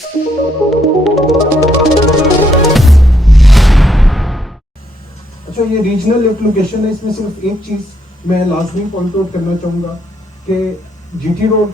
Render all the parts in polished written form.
अच्छा, ये रीजनल एक लोकेशन है, इसमें सिर्फ एक चीज मैं लाजमी पॉइंट आउट करना चाहूंगा कि जीटी रोड,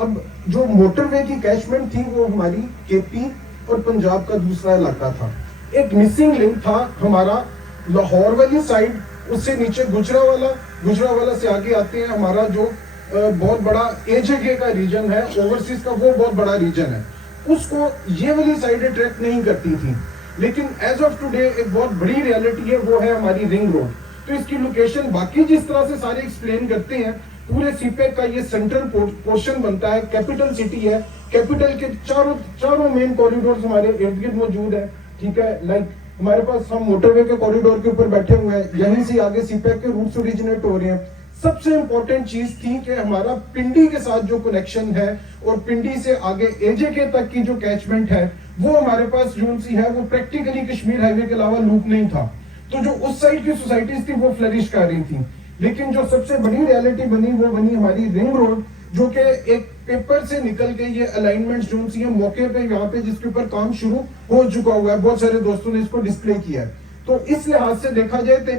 अब जो मोटरवे की कैचमेंट थी वो हमारी केपी और पंजाब का दूसरा इलाका था। एक मिसिंग लिंक था हमारा लाहौर वाली साइड, उससे नीचे गुजरावाला से आगे आते हैं हमारा जो बहुत बड़ा एजेके का रीजन है, ओवरसीज का वो बहुत बड़ा रीजन है, उसको ये वाली साइड अट्रैक्ट नहीं करती थी। लेकिन एज ऑफ टुडे एक बहुत बड़ी रियलिटी है, वो है हमारी रिंग रोड। तो इसकी लोकेशन बाकी जिस तरह से सारे एक्सप्लेन करते हैं, पूरे सीपेक का ये सेंट्रल पोर्शन बनता है, कैपिटल सिटी है, कैपिटल के चारों मेन कॉरिडोर हमारे इर्द गिर्द मौजूद है। ठीक है, लाइक हमारे पास हम मोटरवे के कॉरिडोर के ऊपर बैठे हुए हैं, यहीं से आगे सीपेक के रूट्स ओरिजिनेट हो रहे हैं। सबसे इंपॉर्टेंट चीज थी कि हमारा पिंडी के साथ जो कनेक्शन है और पिंडी से आगे एजेके तक की जो कैचमेंट है, वो हमारे पास जो सी है वो प्रैक्टिकली कश्मीर हाईवे के अलावा लूप नहीं था। तो जो उस साइड की सोसाइटीज थी वो फ्लरिश कर रही थी। लेकिन जो सबसे बड़ी रियलिटी बनी वो बनी हमारी रिंग रोड, जो कि एक पेपर से निकल के ये अलाइनमेंट जो सी है मौके पे यहाँ पे जिसके ऊपर काम शुरू हो चुका हुआ है, बहुत सारे दोस्तों ने इसको डिस्प्ले किया है। तो इस लिहाज से देखा जाए तो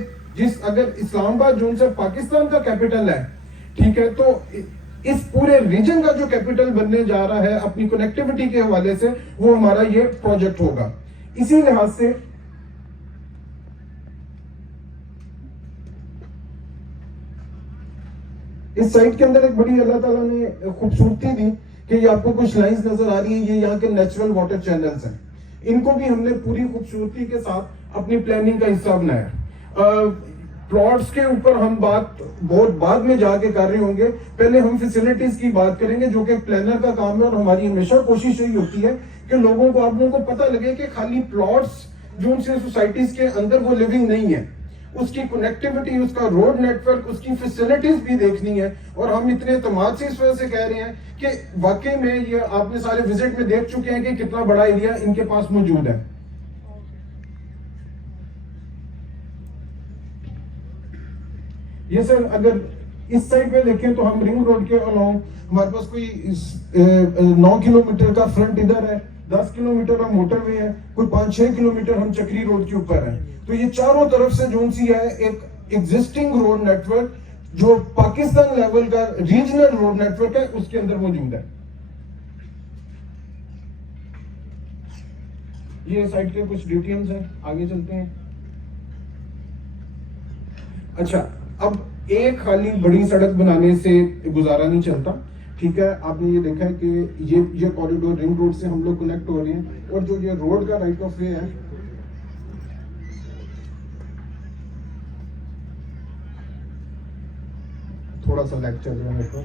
अगर इस्लामाबाद जो से पाकिस्तान का कैपिटल है, ठीक है, तो इस पूरे रीजन का जो कैपिटल बनने जा रहा है अपनी कनेक्टिविटी के हवाले से, वो हमारा ये प्रोजेक्ट होगा। इसी लिहाज से इस साइट के अंदर एक बड़ी अल्लाह ताला ने खूबसूरती दी कि ये आपको कुछ लाइंस नजर आ रही हैं, ये यहाँ के नेचुरल वाटर चैनल्स हैं। इनको भी हमने पूरी खूबसूरती के साथ अपनी प्लानिंग का हिस्सा बनाया। प्लॉट्स के ऊपर हम बात बहुत बाद में जाके कर रहे होंगे, पहले हम फैसिलिटीज की बात करेंगे जो कि प्लानर का काम है। और हमारी हमेशा कोशिश यही होती है कि आप लोगों को पता लगे कि खाली प्लॉट्स जो उनसे सोसाइटीज के अंदर वो लिविंग नहीं है, उसकी कनेक्टिविटी, उसका रोड नेटवर्क, उसकी फैसिलिटीज भी देखनी है। और हम इतने एतमाद से इस वजह से कह रहे हैं कि वाकई में ये आपने सारे विजिट में देख चुके हैं कि कितना बड़ा एरिया इनके पास मौजूद है। ये सर अगर इस साइड पे देखें तो हम रिंग रोड के अलाउंग हमारे पास कोई 9 किलोमीटर का फ्रंट इधर है, 10 किलोमीटर का मोटरवे है, कोई 5-6 किलोमीटर हम चक्री रोड के ऊपर है। तो ये चारों तरफ से जो सी है एक एग्जिस्टिंग रोड नेटवर्क जो पाकिस्तान लेवल का रीजनल रोड नेटवर्क है उसके अंदर मौजूद है। ये साइड के कुछ डिटेल्स हैं, आगे चलते हैं। अच्छा, अब एक खाली बड़ी सड़क बनाने से गुजारा नहीं चलता। ठीक है, आपने ये देखा है कि ये कॉरिडोर रिंग रोड से हम लोग कनेक्ट हो रहे हैं, और जो ये रोड का राइट ऑफ वे है, थोड़ा सा लैग चल रहा है मेरे को।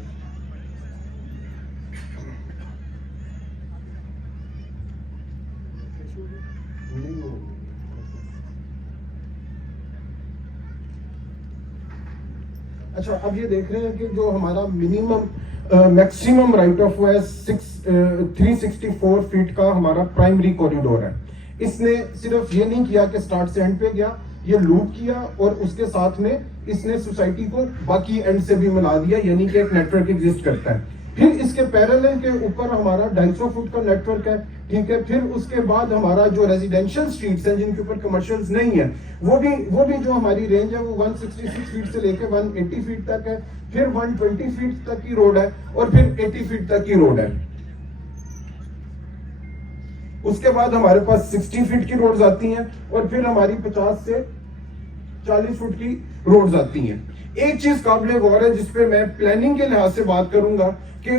अच्छा, अब ये देख रहे हैं कि जो हमारा minimum maximum right of way 364 feet का हमारा प्राइमरी कॉरिडोर है। इसने सिर्फ ये नहीं किया कि स्टार्ट से एंड पे गया, ये लूप किया और उसके साथ में इसने सोसाइटी को बाकी एंड से भी मिला दिया, यानी कि एक नेटवर्क एग्जिस्ट करता है। फिर इसके पैरेलल के ऊपर हमारा 250 फुट का नेटवर्क है। ठीक है, फिर उसके बाद हमारा जो रेजिडेंशियल स्ट्रीट्स हैं जिनके ऊपर कमर्शियल्स नहीं है, वो भी जो हमारी रेंज है वो 166 फीट से लेकर 180 फीट तक है। फिर 120 फीट तक की रोड है और फिर 80 फीट तक की रोड है। उसके बाद हमारे पास 60 फीट की रोड्स आती हैं और फिर हमारी 50 से 40 फुट की रोड्स आती हैं। एक चीज काबिल गौर है जिसपे मैं प्लानिंग के लिहाज से बात करूंगा कि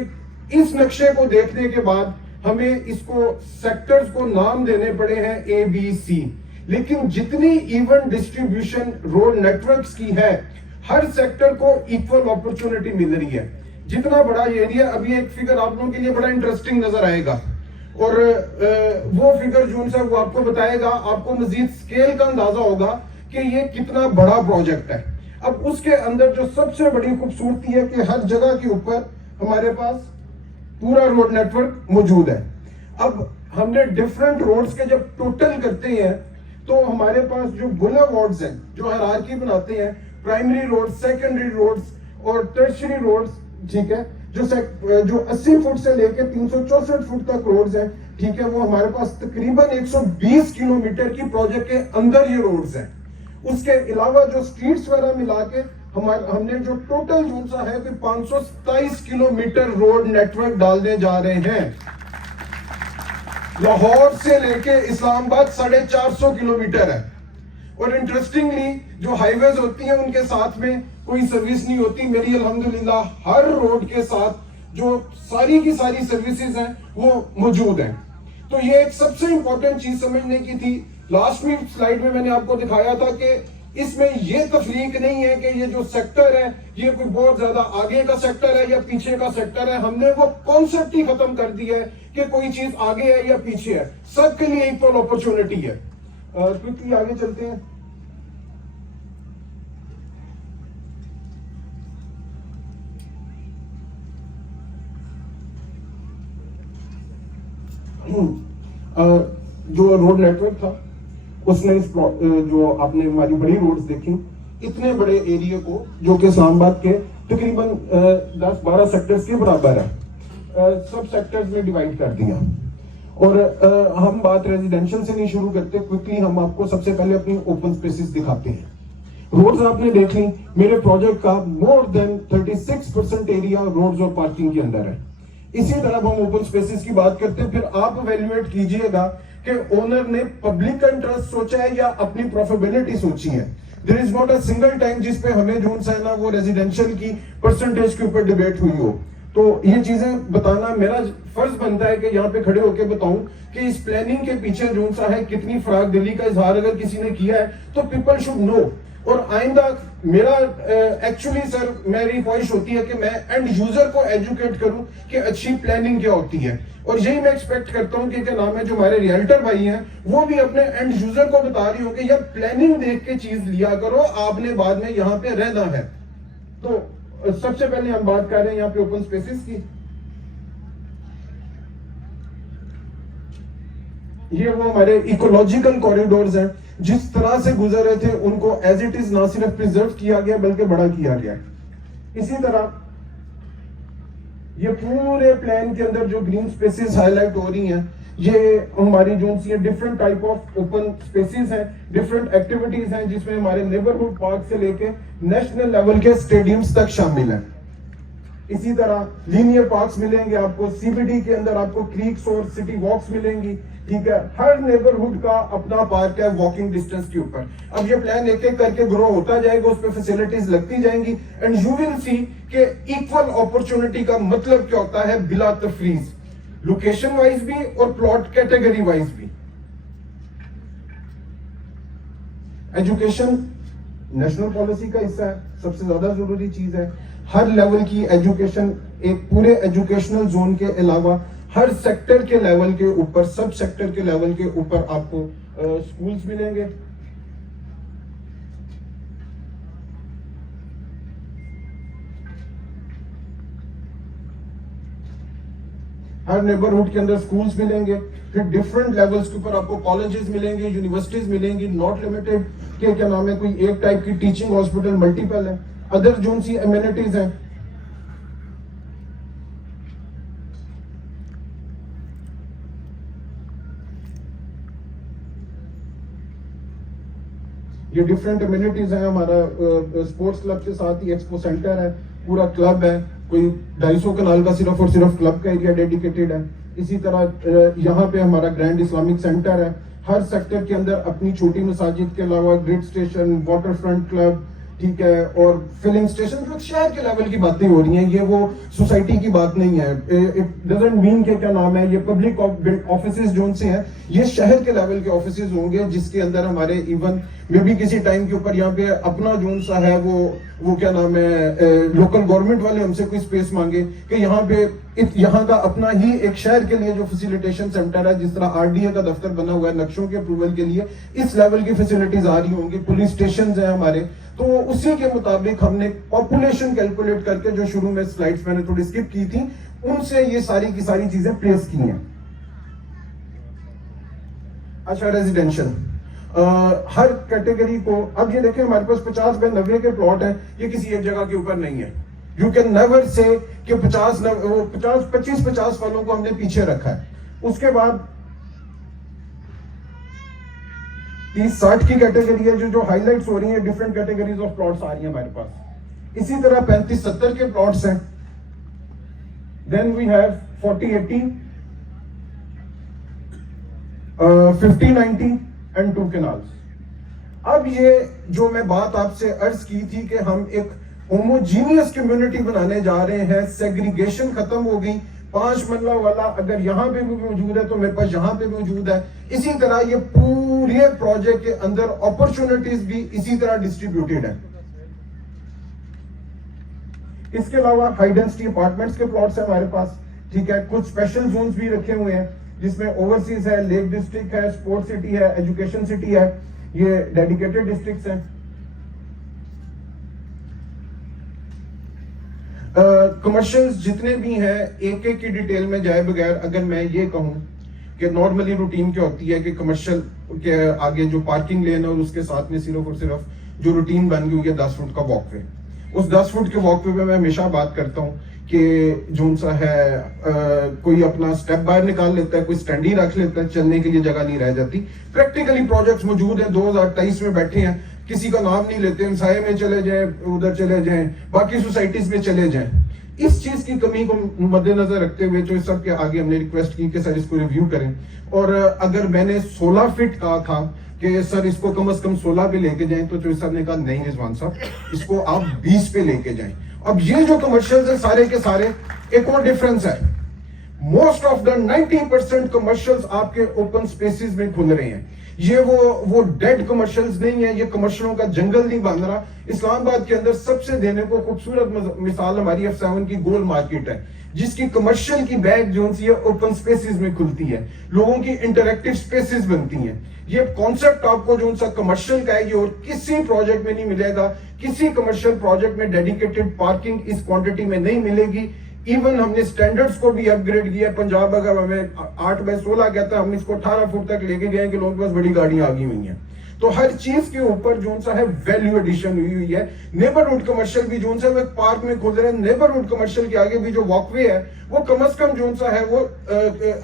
इस नक्शे को देखने के बाद हमें इसको सेक्टर्स को नाम देने पड़े हैं ABC, लेकिन जितनी इवन डिस्ट्रीब्यूशन रोड नेटवर्क्स की है, हर सेक्टर को इक्वल अपॉर्चुनिटी मिल रही है। जितना बड़ा एरिया, अभी एक फिगर आप लोगों के लिए बड़ा इंटरेस्टिंग नजर आएगा और वो फिगर जो है वो आपको बताएगा, आपको मजीद स्केल का अंदाजा होगा कि ये कितना बड़ा प्रोजेक्ट है। अब उसके अंदर जो सबसे बड़ी खूबसूरती है कि हर जगह के ऊपर हमारे पास पूरा रोड नेटवर्क मौजूद है। अब हमने डिफरेंट रोड्स के जब टोटल करते हैं तो हमारे पास जो बुलेवार्ड्स हैं, जो हायरार्की बनाते हैं, प्राइमरी रोड, सेकेंडरी रोड्स और टर्शियरी रोड्स, ठीक है, जो 80 फुट से लेकर 364 फुट तक रोड्स हैं, ठीक है, वो हमारे पास तकरीबन 120 किलोमीटर की प्रोजेक्ट के अंदर ये रोड्स हैं। उसके अलावा जो स्ट्रीट्स वगैरह मिला के हमने जो टोटल जो सा है कि 527 किलोमीटर रोड नेटवर्क डालने जा रहे हैं। लाहौर से लेके इस्लामाबाद 450 किलोमीटर है। और इंटरेस्टिंगली जो हाईवेज होती हैं उनके साथ में कोई सर्विस नहीं होती। मेरी अल्हम्दुलिल्लाह हर रोड के साथ जो सारी की सारी सर्विसेज हैं वो मौजूद हैं। तो ये एक सबसे इंपॉर्टेंट चीज समझने की थी। लास्ट में स्लाइड में मैंने आपको दिखाया था कि इसमें ये तफरीक नहीं है कि ये जो सेक्टर है ये कोई बहुत ज्यादा आगे का सेक्टर है या पीछे का सेक्टर है। हमने वो कॉन्सेप्ट ही खत्म कर दिया है कि कोई चीज आगे है या पीछे है, सबके लिए इक्वल अपॉर्चुनिटी है। क्विकली आगे चलते हैं। जो रोड नेटवर्क था उसने इस जो आपने हमारी बड़ी रोड्स देखी, इतने बड़े एरिया को जो कि इस्लामाबाद के तकरीबन 10-12 सेक्टर्स के बराबर है, सब सेक्टर्स में डिवाइड कर दिया। और हम बात रेजिडेंशियल से नहीं शुरू करते, क्विकली हम आपको सबसे पहले अपनी ओपन स्पेसेस दिखाते हैं। रोड्स आपने देख ली, मेरे प्रोजेक्ट का मोर देन 36% एरिया रोड्स और पार्किंग के अंदर है। इसी तरह हम ओपन स्पेसेस की बात करते हैं, फिर आप इवैल्यूएट कीजिएगा कि ओनर ने पब्लिक का इंटरेस्ट सोचा है या अपनी प्रॉफिटेबिलिटी सोची है। There is not a single time जिस पे हमें जो सा है ना वो रेजिडेंशियल की परसेंटेज के ऊपर डिबेट हुई हो। तो ये चीजें बताना मेरा फर्ज बनता है कि यहाँ पे खड़े होकर बताऊं कि इस प्लानिंग के पीछे जो सा है कितनी फराग दिली का इजहार अगर किसी ने किया है तो पीपल शुड नो। और आइंदा मेरा एक्चुअली सर मेरी ख्वाहिश होती है कि मैं एंड यूजर को एजुकेट करूं कि अच्छी प्लानिंग क्या होती है। और यही मैं एक्सपेक्ट करता हूं कि क्या नाम है जो हमारे रियल्टर भाई हैं वो भी अपने एंड यूजर को बता रही होंगे यार प्लानिंग देख के चीज लिया करो, आपने बाद में यहाँ पे रहना है। तो सबसे पहले हम बात कर रहे हैं यहाँ पे ओपन स्पेसेस की। ये वो हमारे इकोलॉजिकल कॉरिडोर्स हैं, जिस तरह से गुजर रहे थे उनको एज इट इज ना सिर्फ प्रिजर्व किया गया बल्कि बड़ा किया गया। इसी तरह ये पूरे प्लान के अंदर जो ग्रीन स्पेसेस हाईलाइट हो रही हैं ये हमारी जो सी different type of open spaces हैं, डिफरेंट एक्टिविटीज हैं जिसमें हमारे नेबरहुड पार्क से लेके नेशनल लेवल के स्टेडियम्स तक शामिल हैं। इसी तरह लीनियर पार्क्स मिलेंगे आपको, सीबीडी के अंदर आपको क्रीक्स और सिटी वॉक्स मिलेंगी। ठीक है, हर नेबरहुड का अपना पार्क है वॉकिंग डिस्टेंस के ऊपर। अब ये प्लान एक एक करके ग्रो होता जाएगा, उस पर फैसिलिटीज लगती जाएंगी एंड यू विल सी कि इक्वल अपॉर्चुनिटी का मतलब क्या होता है बिला तफरीज, लोकेशन वाइज भी और प्लॉट कैटेगरी वाइज भी। एजुकेशन नेशनल पॉलिसी का हिस्सा है, सबसे ज्यादा जरूरी चीज है। हर लेवल की एजुकेशन, एक पूरे एजुकेशनल जोन के अलावा हर सेक्टर के लेवल के ऊपर, सब सेक्टर के लेवल के ऊपर आपको स्कूल्स मिलेंगे। हर नेबरहुड के अंदर स्कूल्स मिलेंगे, फिर डिफरेंट लेवल्स के ऊपर आपको कॉलेजेस मिलेंगे, यूनिवर्सिटीज मिलेंगी, नॉट लिमिटेड के क्या नाम है कोई एक टाइप की टीचिंग हॉस्पिटल, मल्टीपल है, अदर जोन सी एमिनिटीज हैं। ये डिफरेंट एमिनिटीज हैं। हमारा स्पोर्ट्स क्लब के साथ ही एक्सपो सेंटर है, पूरा क्लब है, कोई 250 कनाल का सिर्फ और सिर्फ क्लब का एरिया डेडिकेटेड है। इसी तरह यहाँ पे हमारा ग्रैंड इस्लामिक सेंटर है। हर सेक्टर के अंदर अपनी छोटी मसाजिद के अलावा grid station, water front club, ठीक है, और फिलिंग स्टेशन, जो शहर के लेवल की बातें हो रही हैं, ये वो सोसाइटी की बात नहीं है। इट डजंट मीन के क्या नाम है ये पब्लिक ऑफिसेज जो से हैं ये शहर के लेवल के ऑफिसेज होंगे जिसके अंदर हमारे इवन में भी किसी टाइम के ऊपर यहाँ पे अपना जोन सा है वो क्या नाम है लोकल गवर्नमेंट वाले हमसे कोई स्पेस मांगे कि यहाँ पे यहाँ का अपना ही एक शहर के लिए जो फैसिलिटेशन सेंटर है, जिस तरह आरडीए का दफ्तर बना हुआ है नक्शों के अप्रूवल के लिए, इस लेवल की फैसिलिटीज आ रही होंगी। पुलिस स्टेशन है हमारे, तो उसी के मुताबिक हमने पॉपुलेशन कैलकुलेट करके जो शुरू में स्लाइड्स मैंने थोड़ी स्किप की थी उनसे ये सारी की सारी चीजें प्लेस की हैं। अच्छा, रेजिडेंशियल हर कैटेगरी को, अब ये देखें हमारे पास 50 बाय 90 के प्लॉट हैं, ये किसी एक जगह के ऊपर नहीं है। यू कैन नेवर से कि 25-50 वालों को हमने पीछे रखा है। उसके बाद 30-60 की कैटेगरी है जो हाईलाइट्स हो रही है, डिफरेंट कैटेगरीज ऑफ प्लॉट्स आ रही है हमारे पास। इसी तरह 35-70 के प्लॉट्स हैं। Then we have 40-80, 50-90 and 2 canals. अब ये जो मैं बात आपसे अर्ज की थी कि हम एक होमोजीनियस कम्युनिटी बनाने जा रहे हैं, सेग्रीगेशन खत्म हो गई। 5 मरला वाला अगर यहां पे भी मौजूद है तो मेरे पास यहां पे भी मौजूद है। इसी तरह ये पूरे प्रोजेक्ट के अंदर अपॉर्चुनिटीज भी इसी तरह डिस्ट्रीब्यूटेड है। इसके अलावा हाई डेंसिटी अपार्टमेंट्स के प्लॉट्स है हमारे पास, ठीक है। कुछ स्पेशल जोन्स भी रखे हुए हैं जिसमें ओवरसीज है, लेक डिस्ट्रिक्ट है, स्पोर्ट्स सिटी है, एजुकेशन सिटी है, ये डेडिकेटेड डिस्ट्रिक्ट्स हैं। कमर्शियल्स जितने भी हैं, एक एक की डिटेल में जाए बगैर अगर मैं ये कहूं कि नॉर्मली रूटीन क्या होती है कि कमर्शियल के आगे जो पार्किंग लेन है और उसके साथ में सिर्फ और सिर्फ जो रूटीन बन गई है 10 फुट का वॉकवे। उस 10 फुट के वॉकवे पे मैं हमेशा बात करता हूं कि जो सा है कोई अपना स्टेप बाहर निकाल लेता है, कोई स्टैंड ही रख लेता है, चलने के लिए जगह नहीं रह जाती। प्रैक्टिकली प्रोजेक्ट्स मौजूद हैं, 2023 में बैठे हैं, किसी का नाम नहीं लेते, साये में चले जाएं, उधर चले जाएं, बाकी सोसाइटीज में चले जाएं। इस चीज की कमी को मद्देनजर रखते हुए जो सब के आगे हमने रिक्वेस्ट की कि सर इसको रिव्यू करें। और अगर मैंने 16 फीट कहा था कि सर इसको कम से कम 16 पे लेके जाएं, तो चौधरी साहब ने कहा नहीं रिजवान साहब इसको आप 20 पे लेके जाएं। अब ये जो कमर्शियल्स है सारे के सारे, एक और डिफरेंस है, मोस्ट ऑफ द 90% कमर्शियल्स आपके ओपन स्पेसिस में खुल रहे हैं। ये वो डेड कमर्शियल्स नहीं है, ये कमर्शियलों का जंगल नहीं बन रहा। इस्लामाबाद के अंदर सबसे देने को खूबसूरत मिसाल हमारी F7 की गोल मार्केट है, जिसकी कमर्शियल की बैग जो है ओपन स्पेसिस में खुलती है, लोगों की इंटरेक्टिव स्पेसिस बनती हैं। ये कॉन्सेप्ट आपको जो सा कमर्शियल का है ये और किसी प्रोजेक्ट में नहीं मिलेगा। किसी कमर्शियल प्रोजेक्ट में डेडिकेटेड पार्किंग इस क्वांटिटी में नहीं मिलेगी। इवन हमने स्टैंडर्ड्स को भी अपग्रेड किया। पंजाब अगर हमें 8/16 कहता है, हम इसको 18 फुट तक लेके गए कि लोगों के पास बड़ी गाड़ियां आ गई हुई हैं। तो हर चीज के ऊपर जो सा है वैल्यू एडिशन हुई हुई है। नेबरहुड कमर्शियल भी जो सा वो एक पार्क में खुल रहे हैं। नेबरहुड कमर्शियल के आगे भी जो वॉकवे है वो कम से कम जो सा है वो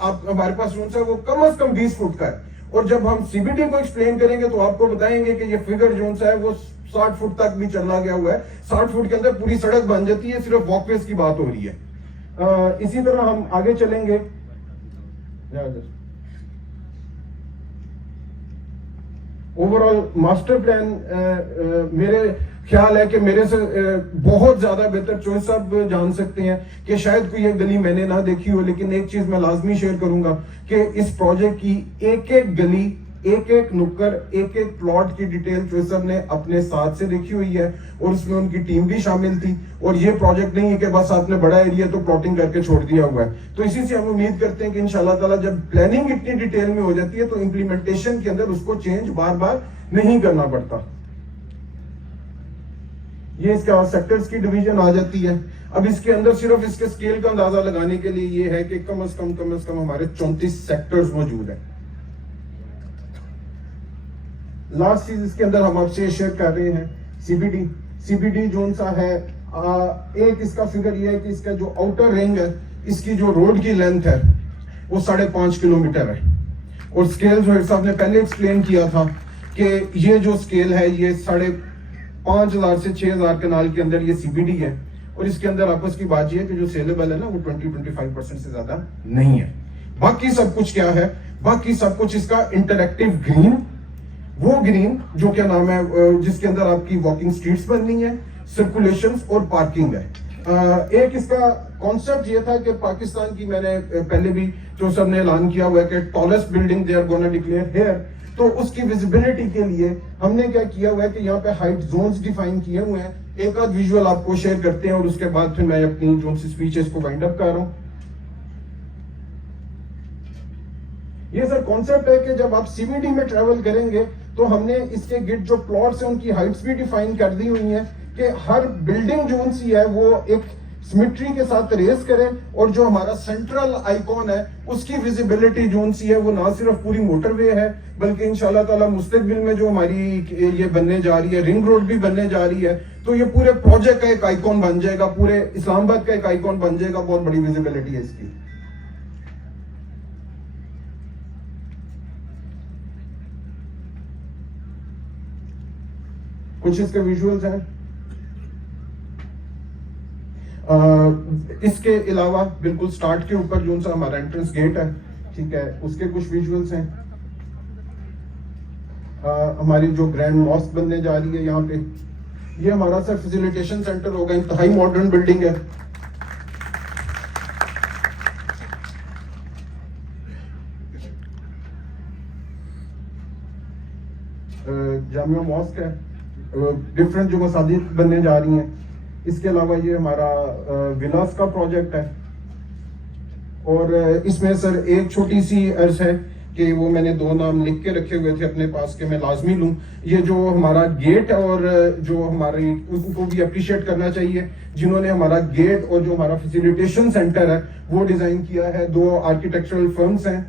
आप हमारे पास जो सा वो कम से कम 20 फुट का है। और जब हम सीबीडी को एक्सप्लेन करेंगे तो आपको बताएंगे कि ये फिगर जो सा है वो 60 फुट तक भी चला गया हुआ है। 60 फुट के अंदर पूरी सड़क बन जाती है, सिर्फ वॉकवेज की बात हो रही है। इसी तरह हम आगे चलेंगे। ओवरऑल मास्टर प्लान मेरे ख्याल है कि मेरे से बहुत ज्यादा बेहतर चॉइस सब जान सकते हैं कि शायद कोई एक गली मैंने ना देखी हो, लेकिन एक चीज मैं लाजमी शेयर करूंगा कि इस प्रोजेक्ट की एक एक गली, एक एक नुक्कर, एक एक प्लॉट की डिटेल चॉइस साहब ने अपने साथ से देखी हुई है और उसमें उनकी टीम भी शामिल थी। और ये प्रोजेक्ट नहीं है कि बस आपने बड़ा एरिया तो प्लॉटिंग करके छोड़ दिया हुआ है। तो इसी से हम उम्मीद करते हैं कि इंशाल्लाह ताला जब प्लानिंग इतनी डिटेल में हो जाती है तो इंप्लीमेंटेशन के अंदर उसको चेंज बार बार नहीं करना पड़ता। ये इसका सेक्टर्स की डिवीजन आ जाती है। अब इसके अंदर सिर्फ इसके स्केल का अंदाजा लगाने के लिए ये है कि कम से कम हमारे 34 सेक्टर्स मौजूद है। लास्ट चीज इसके अंदर हम आपसे शेयर कर रहे हैं सीबीडी जोन सा है। एक इसका फिगर ये है कि इसका जो आउटर रिंग है, इसकी जो रोड की लेंथ है वो 5.5 किलोमीटर है। और स्केल जो साहब ने पहले एक्सप्लेन किया था कि ये जो स्केल है ये 5,500 से 6,000 कनाल के अंदर ये सीबीडी है। और इसके अंदर आपस की बात ये है कि जो सेलेबल है ना वो 20-25% से ज्यादा नहीं है। बाकी सब कुछ क्या है, बाकी सब कुछ इसका इंटरैक्टिव ग्रीन, वो ग्रीन जो क्या नाम है जिसके अंदर आपकी वॉकिंग स्ट्रीट्स बननी है, सर्कुलेशन और पार्किंग है। एक इसका कॉन्सेप्ट ये था कि पाकिस्तान की, मैंने पहले भी जो सर ने ऐलान किया हुआ है कि tallest building they are gonna declare here, तो उसकी विजिबिलिटी के लिए हमने क्या किया हुआ है कि यहाँ पे हाइट जोन्स डिफाइन किए हुए हैं। एक आध विजुअल आपको शेयर करते हैं और उसके बाद फिर मैं अपनी जो स्पीचेस को वाइंड अप कर रहा हूं। ये सर कॉन्सेप्ट है कि जब आप सीबीडी में ट्रेवल करेंगे तो हमने इसके गिट जो प्लॉट्स हैं उनकी हाइट्स भी डिफाइन कर दी हुई हैं कि हर बिल्डिंग जो सी है वो एक सिमेट्री के साथ रेस करें। और जो हमारा सेंट्रल आइकॉन है उसकी विजिबिलिटी जो सी है वो ना सिर्फ पूरी मोटरवे है बल्कि इंशाल्लाह ताला मुस्तकबिल में जो हमारी ये बनने जा रही है, रिंग रोड भी बनने जा रही है, तो ये पूरे प्रोजेक्ट का एक आइकॉन बन जाएगा, पूरे इस्लामाबाद का एक आइकॉन बन जाएगा। बहुत बड़ी विजिबिलिटी है इसकी। कुछ इसके विजुअल्स हैं। इसके अलावा बिल्कुल स्टार्ट के ऊपर जो सा हमारा एंट्रेंस गेट है, ठीक है, उसके कुछ विजुअल्स हैं। हमारी जो ग्रैंड मॉस्क बनने जा रही है यहाँ पे, ये हमारा सर फैसिलिटेशन सेंटर होगा, इंतहाई मॉडर्न बिल्डिंग है। जामिया मॉस्क है, डिफरेंट जो मसाजिद बनने जा रही हैं। इसके अलावा ये हमारा विलास का प्रोजेक्ट है, और इसमें सर एक छोटी सी अर्ज है कि वो मैंने 2 नाम लिख के रखे हुए थे अपने पास कि मैं लाजमी लूं। ये जो हमारा गेट और जो हमारी, उनको भी अप्रिशिएट करना चाहिए जिन्होंने हमारा गेट और जो हमारा फैसिलिटेशन सेंटर है वो डिजाइन किया है। 2 आर्किटेक्चरल फर्म्स हैं,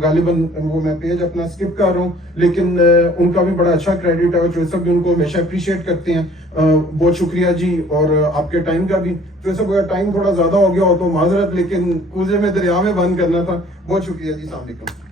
गालिबन वो मैं पेज अपना स्किप कर रहा हूँ, लेकिन उनका भी बड़ा अच्छा क्रेडिट है और जो सब भी उनको हमेशा अप्रिशिएट करते हैं। बहुत शुक्रिया जी, और आपके टाइम का भी। जो सब अगर टाइम थोड़ा ज्यादा हो गया हो तो माजरत, लेकिन कूजे में दरिया में बंद करना था। बहुत शुक्रिया जी, अस्सलाम वालेकुम।